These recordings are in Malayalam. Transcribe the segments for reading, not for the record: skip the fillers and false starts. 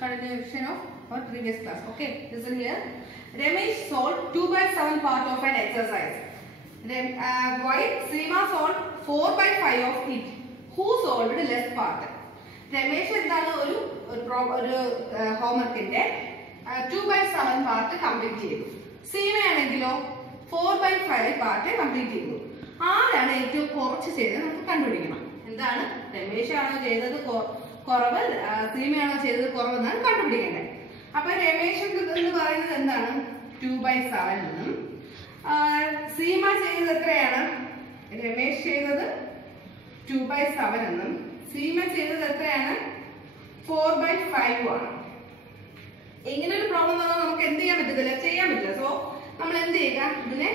continuation of our previous class. Okay, listen here. Ramesh solved 2/7 part of an exercise. While Seema solved 4/5 of it. Who solved less part? Ramesh എന്താണ് ഒരു ഹോംവർക്കിന്റെ 2/7 പാർട്ട് കംപ്ലീറ്റ് ചെയ്തു. സീമ ആണെങ്കിലോ 4/5 പാർട്ട് കംപ്ലീറ്റ് ചെയ്തു. ആരാണ് ഏറ്റവും കുറച്ച് ചെയ്തത് നമുക്ക് കണ്ടുപിടിക്കണം. എന്താണ്, രമേശ് ആണോ ചെയ്തത് കുറവ്, സീമയാണോ ചെയ്തത് കുറവെന്നാണ് കണ്ടുപിടിക്കേണ്ടത്. അപ്പൊ രമേശ് എന്ന് പറയുന്നത് എന്താണ്, 2/7 എന്നും സീമ ചെയ്തത് എത്രയാണ്, രമേശ് ചെയ്തത് 2/7 എന്നും സീമ ചെയ്തത് എത്രയാണ്, 4/5 ആണ്. ഇങ്ങനെ ഒരു പ്രോബ്ലം വന്നാൽ നമുക്ക് എന്ത് ചെയ്യാൻ പറ്റത്തില്ല, ചെയ്യാൻ പറ്റില്ല. സോ നമ്മൾ എന്ത് ചെയ്യുക, ഇതിനെ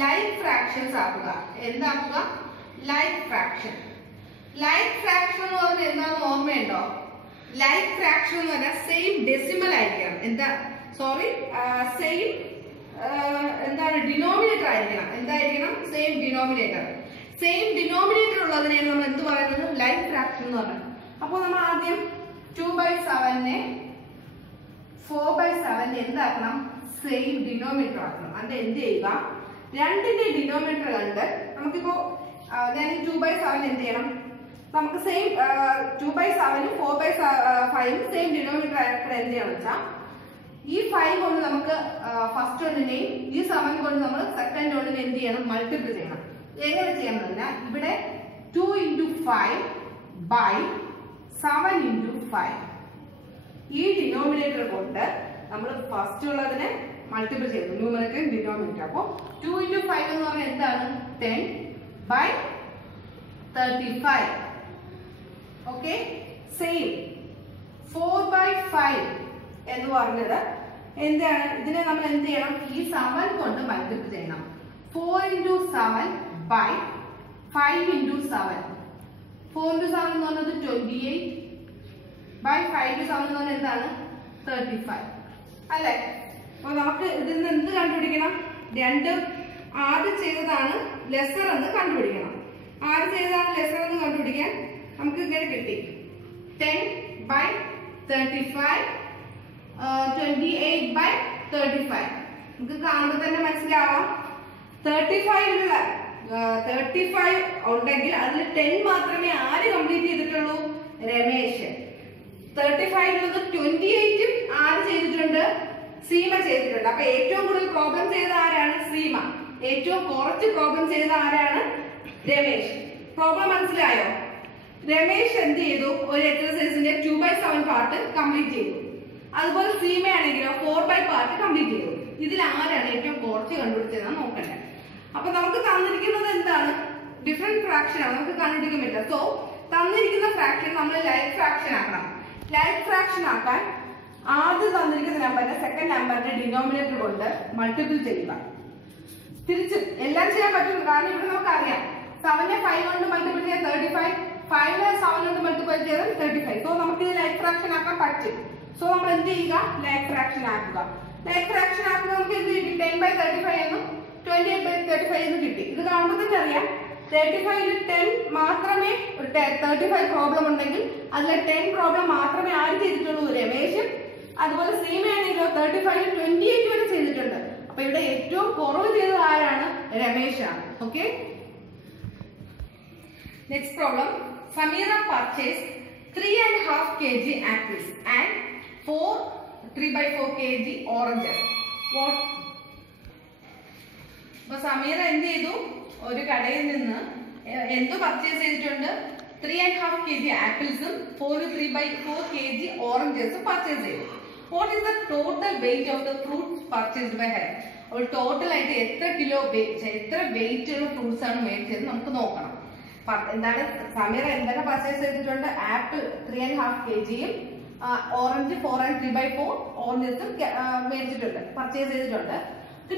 ലൈക്ക് ഫ്രാക്ഷൻസ് ആക്കുക. എന്താക്കുക, ലൈക്ക് ഫ്രാക്ഷൻ. ലൈക്ക് ഫ്രാക്ഷൻ എന്ന് പറഞ്ഞാൽ എന്താണെന്ന് ഓർമ്മയുണ്ടോ? ലൈക്ക് ഫ്രാക്ഷൻ എന്ന് പറഞ്ഞാൽ സെയിം ഡെസിമൽ ആയിരിക്കണം. എന്താ സോറി സെയിം എന്താണ് ഡിനോമിനേറ്റർ ആയിരിക്കണം. എന്തായിരിക്കണം, സെയിം ഡിനോമിനേറ്റർ. സെയിം ഡിനോമിനേറ്റർ ഉള്ളതിനെയാണ് നമ്മൾ എന്ത് പറയുന്നത്, ലൈക്ക് ഫ്രാക്ഷൻ എന്ന് പറയുന്നത്. അപ്പോൾ നമ്മൾ ആദ്യം 2/7 4/7 എന്താക്കണം, സെയിം ഡിനോമിനേറ്റർ ആക്കണം. അത് എന്ത് ചെയ്യുക, രണ്ടിന്റെ ഡിനോമിനേറ്റർ കണ്ട് നമുക്കിപ്പോ ഞാൻ 2/7 എന്ത് ചെയ്യണം, നമുക്ക് സെയിം 2/7 4/5 സെയിം ഡിനോമിനേറ്റർ ആയിട്ട് എന്ത് ചെയ്യണം വെച്ചാൽ ഈ 5 കൊണ്ട് നമുക്ക് ഫസ്റ്റ് ഒന്നിനെയും ഈ 7 കൊണ്ട് നമ്മൾ സെക്കൻഡ് ഒന്നിനെ എന്ത് ചെയ്യണം, മൾട്ടിപ്പിൾ ചെയ്യണം. എങ്ങനെ ചെയ്യണം പറഞ്ഞാൽ ഇവിടെ 2 × 5/7 × 5 ഈ ഡിനോമിനേറ്റർ കൊണ്ട് നമ്മൾ ഫസ്റ്റ് ഉള്ളതിനെ മൾട്ടിപ്പിൾ ചെയ്തു, ന്യൂമറേറ്റർ ഡിനോമിനേറ്റർ. അപ്പോൾ 2 × 5 എന്ന് പറഞ്ഞാൽ എന്താണ്, 10/35. ഓക്കെ, സെയിം 4/5 എന്ന് പറഞ്ഞത് എന്താണ്, ഇതിനെ നമ്മൾ എന്ത് ചെയ്യണം, ഈ 7 കൊണ്ട് മൾട്ടിപ്പിൾ ചെയ്യണം. 4 × 7/5 × 7. 4 × 7 എന്ന് പറഞ്ഞത് 28/5 × 7 എന്ന് പറഞ്ഞാൽ എന്താണ്, 35 അല്ലെ. അപ്പൊ നമുക്ക് ഇതിൽ നിന്ന് എന്ത് കണ്ടുപിടിക്കണം, രണ്ടും ആദ്യം ചെയ്തതാണ് ലെസർ എന്ന് കണ്ടുപിടിക്കണം. ആദ്യം ചെയ്തതാണ് ലെസർ എന്ന് കണ്ടുപിടിക്കാൻ നമുക്ക് ഇങ്ങനെ കിട്ടി 10/35 28/35. നമുക്ക് കാണുമ്പോൾ തന്നെ മനസ്സിലാവാം 35 ഉണ്ടെങ്കിൽ അതിൽ 10 മാത്രമേ ആര് കംപ്ലീറ്റ് ചെയ്തിട്ടുള്ളൂ, രമേശ്. 35 28 ആര് ചെയ്തിട്ടുണ്ട്, സീമ ചെയ്തിട്ടുണ്ട്. അപ്പൊ ഏറ്റവും കൂടുതൽ പ്രോബ്ലം ചെയ്ത ആരാണ്, സീമ. ഏറ്റവും കുറച്ച് പ്രോബ്ലം ചെയ്ത ആരാണ്, രമേശ്. പ്രോബ്ലം മനസ്സിലായോ? രമേശ് എന്ത് ചെയ്തു, ഒരു എക്സസൈസിന്റെ 2/7 പാർട്ട് കംപ്ലീറ്റ് ചെയ്തു. അതുപോലെ സീമയാണെങ്കിലോ 4/5 പാർട്ട് കംപ്ലീറ്റ് ചെയ്തു. ഇതിൽ ആരാണ് ഏറ്റവും കുറച്ച് കണ്ടുപിടിച്ചതെന്ന് നോക്കണ്ടേ. അപ്പൊ നമുക്ക് തന്നിരിക്കുന്നത് എന്താണ്, ഡിഫറെന്റ് ഫ്രാക്ഷൻ ആണ്, നമുക്ക് കണ്ടുപിടിക്കാൻ പറ്റില്ല. സോ തന്നിരിക്കുന്ന ഫ്രാക്ഷൻ നമ്മൾ ലൈക്ക് ഫ്രാക്ഷൻ ആക്കണം. ലൈക്ക് ഫ്രാക്ഷൻ ആക്കാൻ ആദ്യം തന്നിരിക്കുന്ന നമ്പറിന്റെ സെക്കൻഡ് നമ്പറിന്റെ ഡിനോമിനേറ്റർ കൊണ്ട് മൾട്ടിപ്പിൾ ചെയ്യുക. തിരിച്ച് എല്ലാം ചെയ്യാൻ പറ്റും, കാരണം ഇവിടെ നമുക്ക് അറിയാം 7 5 കൊണ്ട് മൾട്ടിപ്പിൾ ചെയ്യാൻ 35, 5 7 കൊണ്ട് മൾട്ടിപ്പിൾ ചെയ്താൽ 35. സോ നമുക്ക് ഇത് ലൈക്ക് ഫ്രാക്ഷൻ ആക്കാൻ പറ്റും. സോ നമ്മൾ എന്ത് ചെയ്യുക, ലൈക്ക് ഫ്രാക്ഷൻ ആക്കുക. ലൈക്ക് ഫ്രാക്ഷൻ ആക്കുക നമുക്ക് എന്ത് കിട്ടി, 10/35 എന്നും 28/35 എന്നും കിട്ടി. ഇത് കാണുമ്പോൾ തന്നെ അറിയാം 35 10 മാത്രമേ 35 പ്രോബ്ലം ഉണ്ടെങ്കിൽ അതിലെ 10 പ്രോബ്ലം മാത്രമേ ആര് ചെയ്തിട്ടുള്ളൂ, രമേശും. അതുപോലെ സീമയാണെങ്കിലോ 35 28 വരെ ചെയ്തിട്ടുണ്ട്. അപ്പൊ ഇവിടെ ഏറ്റവും കുറവ് ചെയ്തത് ആരാണ്, രമേശാണ്. Okay, next problem. Sameera purchase 3.5 kg apples and 3/4 kg oranges. What? അപ്പൊ സമീറ എന്ത് ചെയ്തു, ഒരു കടയിൽ നിന്ന് എന്ത് പർച്ചേസ് ചെയ്തിട്ടുണ്ട്, 3.5 kg ആപ്പിൾസും 3/4 kg ഓറഞ്ചസും പർച്ചേസ് ചെയ്തു. What is the total weight of the fruits purchased by her? അപ്പോൾ ടോട്ടൽ ആയിട്ട് എത്ര വെയിറ്റ് ഉള്ള ഫ്രൂട്ട്സ് ആണ് മേടിച്ചത് നമുക്ക് നോക്കണം. എന്താണ്, സമീറ എന്തൊക്കെ പർച്ചേസ് ചെയ്തിട്ടുണ്ട്, ആപ്പിൾ 3.5 kgയും ഓറഞ്ച് 3/4 ഓറഞ്ചസും മേടിച്ചിട്ടുണ്ട്, പർച്ചേസ് ചെയ്തിട്ടുണ്ട്.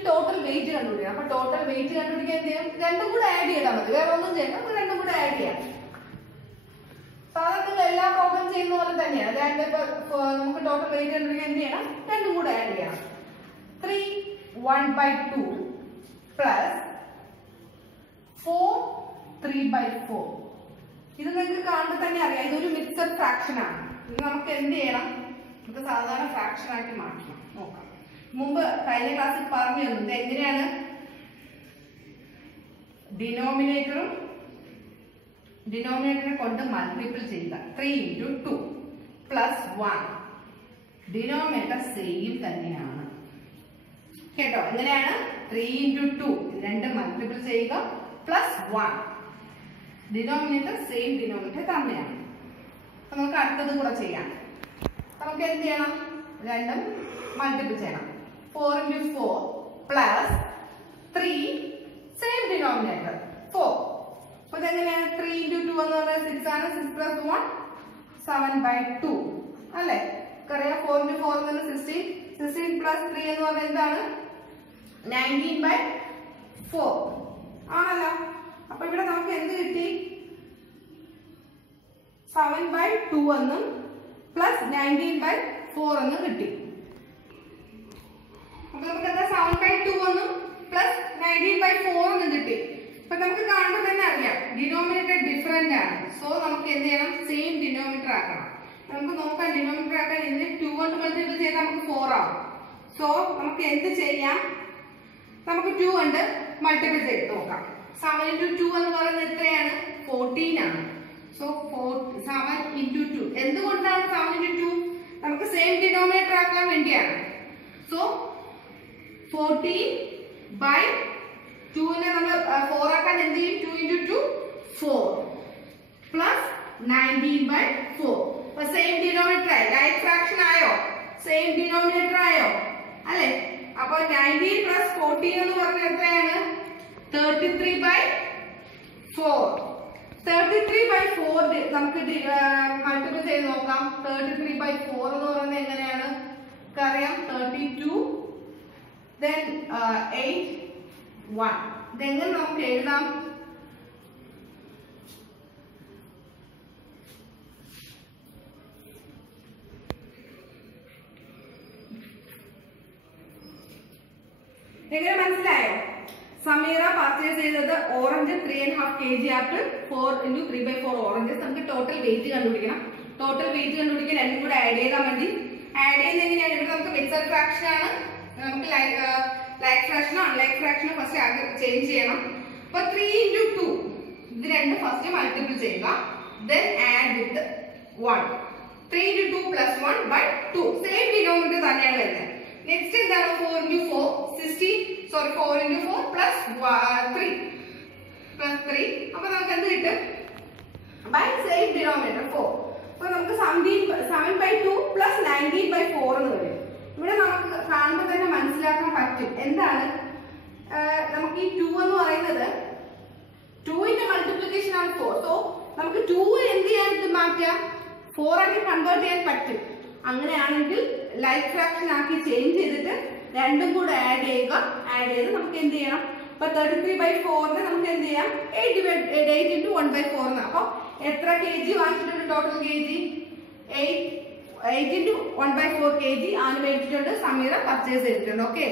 ടോട്ടൽ വെയിറ്റ് കണ്ടുപിടിക്കണം. അപ്പൊ ടോട്ടൽ വെയിറ്റ് കണ്ടുപിടിക്കാൻ എന്ത് ചെയ്യും, രണ്ടും കൂടെ ആഡ് ചെയ്താൽ മതി, വേറെ ഒന്നും ചെയ്യണം, നമുക്ക് രണ്ടും കൂടെ ആഡ് ചെയ്യാം. സാധാരണ നിങ്ങൾ എല്ലാ പ്രോബ്ലം ചെയ്യുന്ന പോലെ തന്നെയാണ്. നമുക്ക് ടോട്ടൽ വെയിറ്റ് കണ്ടുപിടിക്കാൻ എന്ത് ചെയ്യണം, രണ്ടും കൂടെ ആഡ് ചെയ്യണം. 3 1/2 പ്ലസ് 4 3/4. ഇത് നിങ്ങൾക്ക് കാണുമ്പോൾ തന്നെ അറിയാം, ഇതൊരു മിക്സഡ് ഫ്രാക്ഷൻ ആണ്. ഇത് നമുക്ക് എന്ത് ചെയ്യണം, നമുക്ക് സാധാരണ ഫ്രാക്ഷൻ ആക്കി മാറ്റണം. നോക്കാം. മുമ്പ് കഴിഞ്ഞ ക്ലാസ്സിൽ പറഞ്ഞു തന്നത് എങ്ങനെയാണ് ഡിനോമിനേറ്ററിനെ കൊണ്ട് മൾട്ടിപ്പിൾ ചെയ്യുക. 3 into 2 plus 1. ഡിനോമിനേറ്റർ സെയിം തന്നെയാണ് കേട്ടോ. എങ്ങനെയാണ് 3 into 2 രണ്ട് മൾട്ടിപ്പിൾ ചെയ്യുക പ്ലസ് 1. ഡിനോമിനേറ്റർ സെയിം ഡിനോമിനേറ്റർ തന്നെയാണ്. അപ്പൊ നമുക്ക് അടുത്തത് കൂടെ ചെയ്യാം. നമുക്ക് എന്ത് ചെയ്യണം? രണ്ടും മൾട്ടിപ്പിൾ ചെയ്യണം. 4 into 4 plus 3 സെയിം ഡിനോമിനേറ്റർ 4. അപ്പൊ ഇതെങ്ങനെയാണ്? 3 into 2 എന്ന് പറഞ്ഞാൽ 6 ആണ്. 6 plus 1 7/2 അല്ലെ? അറിയാം. 4 into 4 എന്ന് പറഞ്ഞാൽ 16. 16 plus 3 എന്ന് പറഞ്ഞാൽ എന്താണ്? 19/4 ആണല്ലോ. അപ്പൊ ഇവിടെ നമുക്ക് എന്ത് കിട്ടി? 7/2 എന്നും പ്ലസ് 19/4 എന്നും കിട്ടി. അപ്പൊ നമുക്ക് എന്താ 7/2 എന്നും പ്ലസ് 19/4 എന്നും കിട്ടി. അപ്പൊ നമുക്ക് കാണുമ്പോൾ തന്നെ അറിയാം ഡിനോമിനേറ്റർ ഡിഫറെന്റ് ആണ്. സോ നമുക്ക് എന്ത് ചെയ്യണം? സെയിം ഡിനോമിനേറ്റർ ആക്കണം. നമുക്ക് നോക്കാം. ഡിനോമിനേറ്റർ ആക്കാൻ ഇതിന് 2 കൊണ്ട് മൾട്ടിപ്പിൾ ചെയ്താൽ നമുക്ക് 4 ആവും. സോ നമുക്ക് എന്ത് ചെയ്യാം? നമുക്ക് 2 കൊണ്ട് മൾട്ടിപ്പിൾ ചെയ്ത് നോക്കാം. 7 into 2 എന്ന് പറയുന്നത് എത്രയാണ്? 14 ആണ്. So 7 into 2. എന്തുകൊണ്ടാണ് 7 into 2? നമുക്ക് സെയിം ഡിനോമിനേറ്റർ ആക്കാൻ വേണ്ടിയാണ്. സോ 14/2 നെ നമ്മൾ 4 ആക്കാൻ എന്ത് ചെയ്യും? 2 into 2 4 പ്ലസ് 19/4. അപ്പൊ സെയിം ഡിനോമിനേറ്റർ ആയി. ലൈക്ക് ഫ്രാക്ഷൻ ആയോ? സെയിം ഡിനോമിനേറ്റർ ആയോ? അല്ലെ? അപ്പൊ 19 plus 14 എന്ന് പറഞ്ഞാൽ എത്രയാണ്? 33/4. 33/4 നമുക്ക് മൾട്ടിപ്പിൾ ചെയ്ത് നോക്കാം. 33/4 എന്ന് പറയുന്നത് എങ്ങനെയാണ്? അറിയാം. 32 then 8 1. ഇതെങ്ങനെ നമുക്ക് എഴുതാം? എങ്ങനെ മനസ്സിലായോ? സമീറ പർച്ചേസ് ചെയ്തത് orange 3.5 kg apple 4 into 3/4 oranges. നമുക്ക് ടോട്ടൽ വെയിറ്റ് കണ്ടുപിടിക്കണം. ടോട്ടൽ വെയിറ്റ് കണ്ടുപിടിക്കാൻ രണ്ടും കൂടെ ആഡ് ചെയ്താൽ മതി. ആഡ് ചെയ്യുന്നത് എങ്ങനെയാണ്? ഇവിടെ നമുക്ക് മിക്സഡ് ഫ്രാക്ഷൻ ആണ്. നമുക്ക് ലൈക്ക് ഫ്രാക്ഷനോ അൺലൈക്ക് ഫ്രാക്ഷനോ ഫസ്റ്റ് ചേഞ്ച് ചെയ്യണം. അപ്പൊ 3 into 2 ഇത് രണ്ട് ഫസ്റ്റ് മൾട്ടിപ്പിൾ ചെയ്യുക. then add with 1. 3 into 2 plus 1/2. Same denominator തന്നെയാണ് വരുന്നത്. നെക്സ്റ്റ് എന്താണ്? 4 into 4 16. 4 into 4 plus 3 plus 3. അപ്പൊ നമുക്ക് എന്ത് കിട്ടും? By same denominator 4. അപ്പൊ നമുക്ക് 7/2 plus 19/4 എന്ന് വരും. ഇവിടെ നമുക്ക് കാണുമ്പോൾ തന്നെ മനസ്സിലാക്കാൻ പറ്റും എന്താണ് നമുക്ക് ഈ 2 എന്ന് പറയുന്നത് 2ന്റെ മൾട്ടിപ്ലിക്കേഷൻ ആണ് 4. സോ നമുക്ക് 2 എന്ത് ചെയ്യാൻ മാറ്റാം? 4 ആക്കി കൺവേർട്ട് ചെയ്യാൻ പറ്റും. അങ്ങനെയാണെങ്കിൽ ലൈക്ക് ഫ്രാക്ഷൻ ആക്കി ചേഞ്ച് ചെയ്തിട്ട് രണ്ടും കൂടെ ആഡ് ചെയ്യുക. ആഡ് ചെയ്ത് നമുക്ക് എന്ത് ചെയ്യണം? ഇപ്പൊ 33/4 നമുക്ക് എന്ത് ചെയ്യാം? 8 into 1/4 എന്നാണ്. അപ്പൊ എത്ര kg വാങ്ങിച്ചിട്ടുണ്ട്? ടോട്ടൽ kg 8 into 1/4 kg ആണ് മേടിച്ചിട്ടുണ്ട്. സമീറ പർച്ചേസ് ചെയ്തിട്ടുണ്ട്. Okay.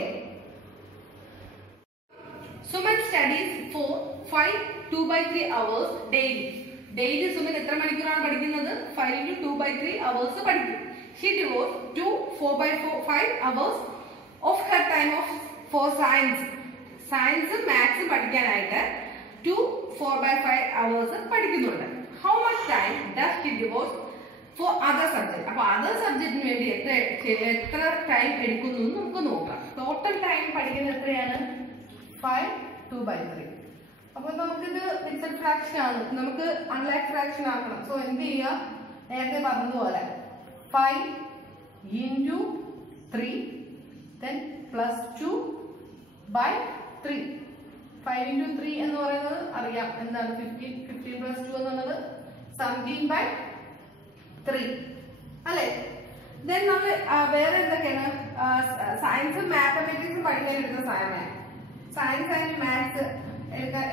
Suman studies for 5 2/3 hours daily. Daily Suman എത്ര മണിക്കൂറാണ് പഠിക്കുന്നത്? 5 into 2/3 hours പഠിക്കും. She devotes 4/5 hours of her time for science. സയൻസും മാത്സും പഠിക്കാനായിട്ട് 4/5 hours പഠിക്കുന്നുണ്ട്. How much time does she devote for other subject? അപ്പൊ അതർ സബ്ജക്റ്റിന് വേണ്ടി എത്ര ടൈം എടുക്കുന്നു എന്ന് നമുക്ക് നോക്കാം. ടോട്ടൽ ടൈം പഠിക്കുന്നത് എത്രയാണ്? 5 2/3. അപ്പൊ നമുക്കിത് മിക്സഡ് ഫ്രാക്ഷൻ ആണ്. നമുക്ക് അൺലൈക്ക് ഫ്രാക്ഷൻ ആക്കണം. സോ എന്ത് ചെയ്യുക? നേരത്തെ പറഞ്ഞതുപോലെ 5 into 3 then plus 2/3. 5 into 3 എന്ന് പറയുന്നത് അറിയാം എന്താണ്? 15 plus 2 എന്നുള്ളത് 17/3 അല്ലെ? ദെൻ നമ്മൾ വേറെ എന്തൊക്കെയാണ്? സയൻസും മാത്തമാറ്റിക്സും പഠിക്കാൻ എടുത്ത സമയം. സയൻസ് ആൻഡ് മാത്സ്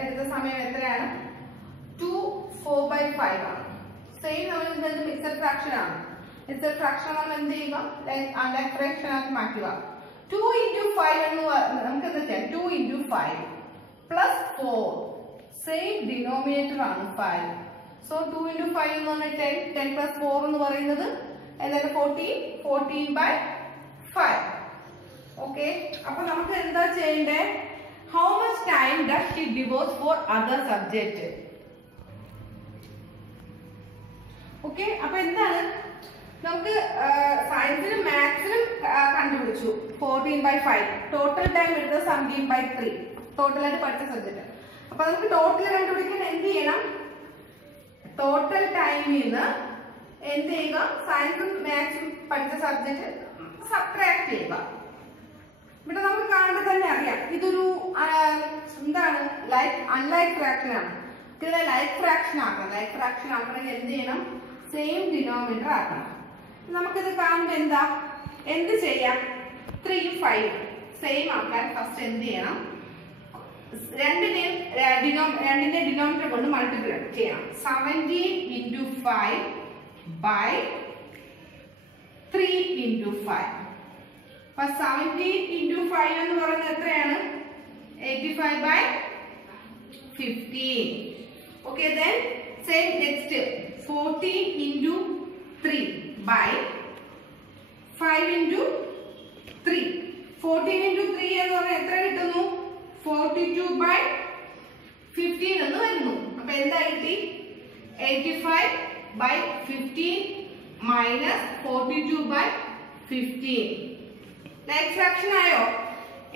എടുത്ത സമയം എത്രയാണ്? 2 4/5 ആണ്. സെയിം നമ്മൾ മിക്സഡ് ഫ്രാക്ഷൻ ആണ്. മിക്സഡ് ഫ്രാക്ഷൻ നമ്മൾ എന്ത് ചെയ്യുക? അൺലൈക്ക് ഫ്രാക്ഷൻ ആക്കി മാറ്റുക. 2 into 5 എന്ന് നമുക്ക് എന്താ ചെയ്യാം? 2 into 5 plus 4 സെയിം ഡിനോമിനേറ്റർ ആണ് 5. സോ 2 into 5 എന്ന് പറഞ്ഞാൽ 10 plus 4 എന്ന് പറയുന്നത് എന്നിട്ട് 14/5. ഓക്കെ, അപ്പൊ നമുക്ക് എന്താ ചെയ്യണ്ടേ? How much time does she divorce for other subject? Okay, അപ്പൊ എന്താണ് നമുക്ക് സയൻസിലും മാത്സിലും കണ്ടുപിടിച്ചു 14/5. ടോട്ടൽ ടൈം എടുത്തത് 17/3. ടോട്ടലായിട്ട് പഠിച്ച സബ്ജക്ട്. അപ്പൊ നമുക്ക് ടോട്ടൽ കണ്ടുപിടിക്കാൻ എന്ത് ചെയ്യണം? ടോട്ടൽ ടൈമിൽ നിന്ന് എന്ത് ചെയ്യുക? സയൻസും മാത്സും പഠിച്ച സബ്ജക്ട് സബ്ട്രാക്ട് ചെയ്യുക. ഇവിടെ നമുക്ക് കാണുമ്പോൾ തന്നെ അറിയാം ഇതൊരു എന്താണ് അൺലൈക്ക് ഫ്രാക്ഷൻ ആണ്. ഇതിലെ ലൈക്ക് ഫ്രാക്ഷൻ ആക്കണം. ലൈക്ക് ഫ്രാക്ഷൻ ആക്കണമെങ്കിൽ എന്ത് ചെയ്യണം? സെയിം ഡിനോമിനേറ്റർ ആക്കണം. നമുക്കിത് കാണുമ്പോൾ എന്ത് ചെയ്യാം? 3, 5 സെയിം ആക്കാൻ ഫസ്റ്റ് എന്ത് ചെയ്യണം? രണ്ടിന്റെ ഡിനോമിനേറ്റർ കൊണ്ട് മൾട്ടിപ്ലൈ ചെയ്യണം. 17 × 5/3 × 5. അപ്പൊ 17 × 5 എന്ന് പറയുന്നത് എത്രയാണ്? 85/15. Okay, then same next 14 × 3/5 × 3. 14 × 3 എന്ന് പറഞ്ഞാൽ എത്ര കിട്ടുന്നു? 42/15 എന്ന് വരുന്നു. അപ്പൊ എന്താ കിട്ടി? 85/15 മൈനസ് 42/15. ലൈക്ക് ഫ്രാക്ഷൻ ആയോ?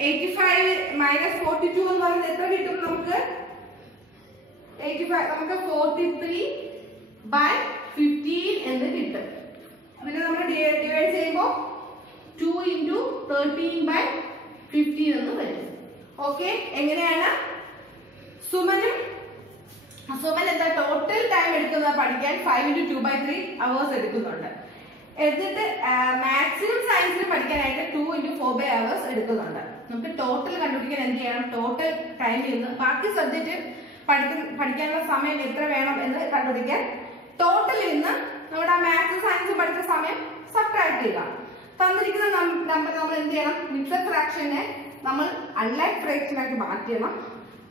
85 മൈനസ് 42 എന്ന് പറയുന്നത് എത്ര കിട്ടും നമുക്ക്? 85 നമുക്ക് 43/15 എന്ന് കിട്ടും. പിന്നെ നമ്മൾ ഡിവൈഡ് ചെയ്യുമ്പോൾ 2 × 13/15 എന്ന് വരും. ഓക്കെ, എങ്ങനെയാണ്? സുമൻ എന്താ ടോട്ടൽ ടൈം എടുക്കുന്നത് പഠിക്കാൻ 5 × 2/3 hours എടുക്കുന്നുണ്ട്. എന്നിട്ട് മാത്സിനും സയൻസിനും പഠിക്കാനായിട്ട് 2 × 4 hours എടുക്കുന്നുണ്ട്. നമുക്ക് ടോട്ടൽ കണ്ടുപിടിക്കാൻ എന്ത് ചെയ്യണം? ടോട്ടൽ ടൈമിൽ നിന്ന് ബാക്കി സബ്ജക്റ്റ് പഠിക്കാനുള്ള സമയം എത്ര വേണം എന്ന് കണ്ടുപിടിക്കാൻ ടോട്ടലിൽ നിന്ന് നമ്മുടെ മാത്സും സയൻസും പഠിച്ച സമയം സബ്ട്രാക്ട് ചെയ്യുക. തന്നിരിക്കുന്ന നമ്പർ നമ്മൾ എന്ത് ചെയ്യണം? മിക്സഡ് ഫ്രാക്ഷനെ നമ്മൾ അൺലൈക്ക് ഫ്രാക്ഷൻ ആക്കി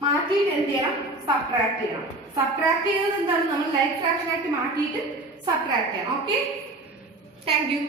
മാറ്റിയിട്ട് എന്ത് ചെയ്യണം? സബ്ട്രാക്ട് ചെയ്യണം. സബ്ട്രാക്ട് ചെയ്യുന്നത് എന്താണ്? നമ്മൾ ലൈക്ക് ഫ്രാക്ഷൻ ആക്കി മാറ്റിയിട്ട് സബ്ട്രാക്ട് ചെയ്യണം. Okay, thank you.